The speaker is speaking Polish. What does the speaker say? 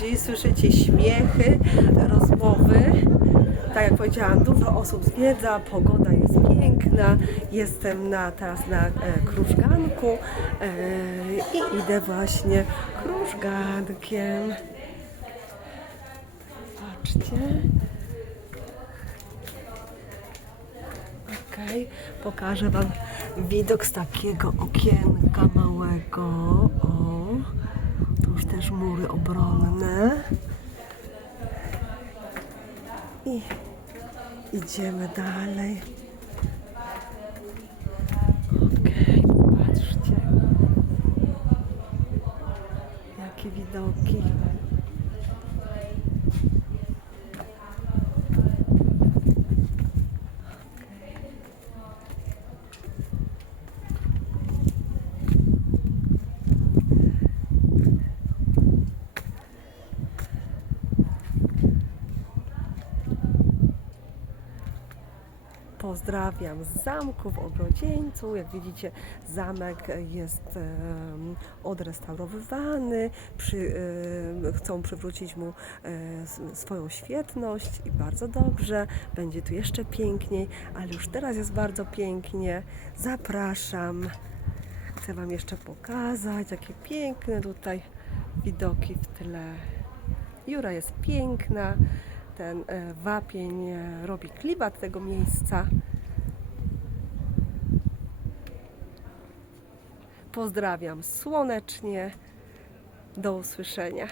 ludzi, słyszycie śmiechy, rozmowy. Tak jak powiedziałam, dużo osób zwiedza, pogoda jest piękna. Jestem na, teraz na e, krużganku e, i idę właśnie krużgankiem. Patrzcie. Okej, pokażę Wam widok z takiego okienka małego. O, już też mury obronne. I idziemy dalej. Okej, patrzcie. Jakie widoki. Pozdrawiam z zamku w Ogrodzieńcu. Jak widzicie, zamek jest em, odrestaurowywany. Przy, chcą przywrócić mu e, swoją świetność i bardzo dobrze. Będzie tu jeszcze piękniej, ale już teraz jest bardzo pięknie. Zapraszam. Chcę Wam jeszcze pokazać, jakie piękne tutaj widoki w tle. Jura jest piękna, ten e, wapień e, robi klimat tego miejsca. Pozdrawiam słonecznie. Do usłyszenia.